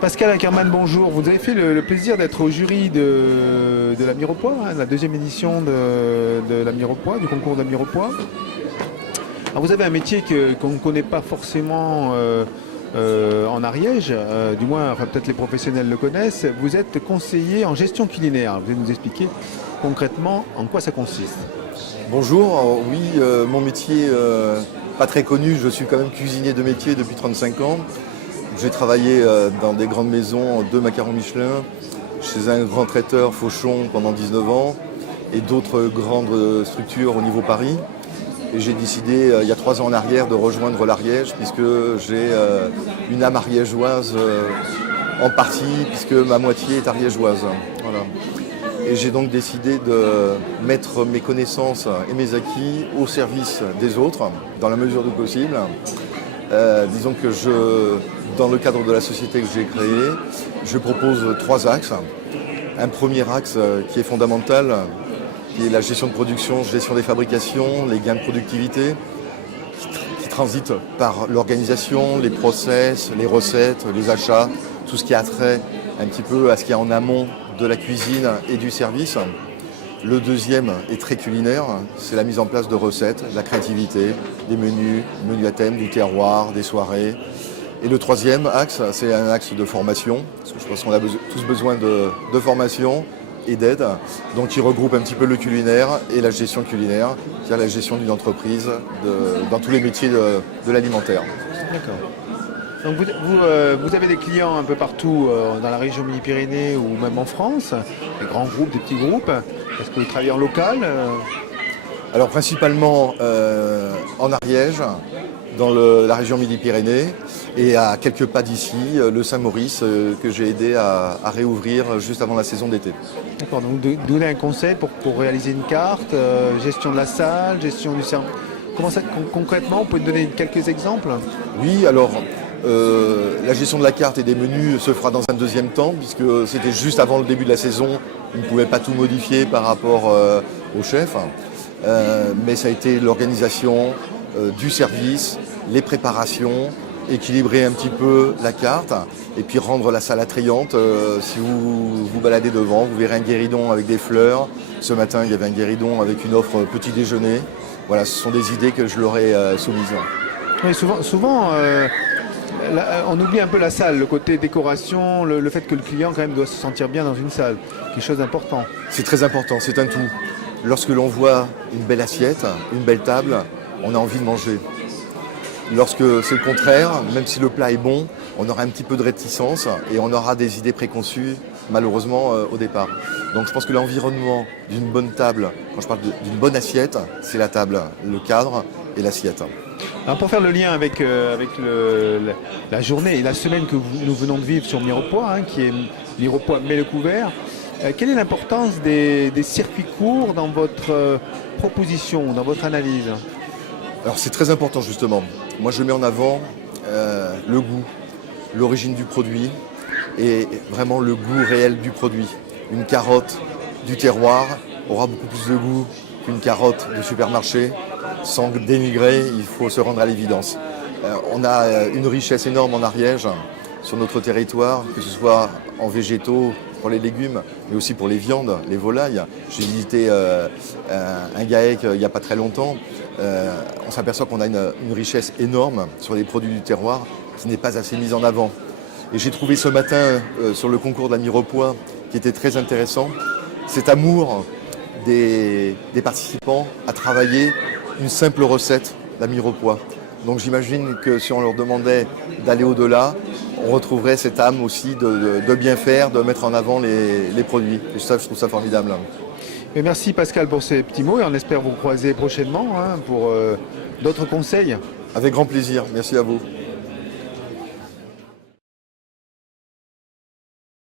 Pascal Ackermann, bonjour. Vous avez fait le plaisir d'être au jury de la Mirepoix, la deuxième édition de la Mirepoix, du concours de la Mirepoix. Alors vous avez un métier qu'on ne connaît pas forcément en Ariège, du moins, enfin, peut-être les professionnels le connaissent. Vous êtes conseiller en gestion culinaire. Vous allez nous expliquer concrètement en quoi ça consiste. Bonjour, alors, oui, mon métier, pas très connu, je suis quand même cuisinier de métier depuis 35 ans. J'ai travaillé dans des grandes maisons, 2 macarons Michelin, chez un grand traiteur Fauchon pendant 19 ans et d'autres grandes structures au niveau Paris. Et j'ai décidé il y a 3 ans en arrière de rejoindre l'Ariège puisque j'ai une âme ariégeoise en partie puisque ma moitié est ariégeoise. Voilà. Et j'ai donc décidé de mettre mes connaissances et mes acquis au service des autres, dans la mesure du possible. Disons que dans le cadre de la société que j'ai créée, je propose 3 axes. Un premier axe qui est fondamental, qui est la gestion de production, gestion des fabrications, les gains de productivité, qui transitent par l'organisation, les process, les recettes, les achats, tout ce qui a trait un petit peu à ce qu'il y a en amont de la cuisine et du service. Le deuxième est très culinaire, c'est la mise en place de recettes, de la créativité, des menus à thème, du terroir, des soirées. Et le troisième axe, c'est un axe de formation, parce que je pense qu'on a tous besoin de formation et d'aide. Donc il regroupe un petit peu le culinaire et la gestion culinaire, c'est-à-dire la gestion d'une entreprise dans tous les métiers de l'alimentaire. D'accord. Donc vous avez des clients un peu partout dans la région Midi-Pyrénées ou même en France, des grands groupes, des petits groupes. Est-ce que vous travaillez en local Alors principalement en Ariège, dans la région Midi-Pyrénées et à quelques pas d'ici, le Saint-Maurice que j'ai aidé à réouvrir juste avant la saison d'été. D'accord, donc donner un conseil pour réaliser une carte, gestion de la salle, gestion du service. Comment ça concrètement, vous pouvez donner quelques exemples? Oui, alors la gestion de la carte et des menus se fera dans un deuxième temps puisque c'était juste avant le début de la saison, on ne pouvait pas tout modifier par rapport au chef, mais ça a été l'organisation du service, les préparations, équilibrer un petit peu la carte et puis rendre la salle attrayante. Si vous vous baladez devant, vous verrez un guéridon avec des fleurs. Ce matin, il y avait un guéridon avec une offre petit déjeuner. Voilà, ce sont des idées que je leur ai soumises. Oui, souvent on oublie un peu la salle, le côté décoration, le fait que le client quand même doit se sentir bien dans une salle, quelque chose d'important. C'est très important, c'est un tout. Lorsque l'on voit une belle assiette, une belle table, on a envie de manger. Lorsque c'est le contraire, même si le plat est bon, on aura un petit peu de réticence et on aura des idées préconçues, malheureusement, au départ. Donc je pense que l'environnement d'une bonne table, quand je parle d'une bonne assiette, c'est la table, le cadre et l'assiette. Alors pour faire le lien avec la journée et la semaine que nous venons de vivre sur Mirepoix, qui est Mirepoix met le couvert, quelle est l'importance des circuits courts dans votre proposition, dans votre analyse? Alors c'est très important justement. Moi je mets en avant le goût, l'origine du produit et vraiment le goût réel du produit. Une carotte du terroir aura beaucoup plus de goût qu'une carotte de supermarché. Sans dénigrer, il faut se rendre à l'évidence. On a une richesse énorme en Ariège sur notre territoire, que ce soit en végétaux pour les légumes, mais aussi pour les viandes, les volailles. J'ai visité un GAEC il n'y a pas très longtemps. On s'aperçoit qu'on a une richesse énorme sur les produits du terroir qui n'est pas assez mise en avant. Et j'ai trouvé ce matin sur le concours de la Mirepoix, qui était très intéressant, cet amour des participants à travailler une simple recette, la Mirepoix. Donc j'imagine que si on leur demandait d'aller au-delà, on retrouverait cette âme aussi de bien faire, de mettre en avant les produits. Et ça, je trouve ça formidable. Et merci Pascal pour ces petits mots et on espère vous croiser prochainement pour d'autres conseils. Avec grand plaisir. Merci à vous.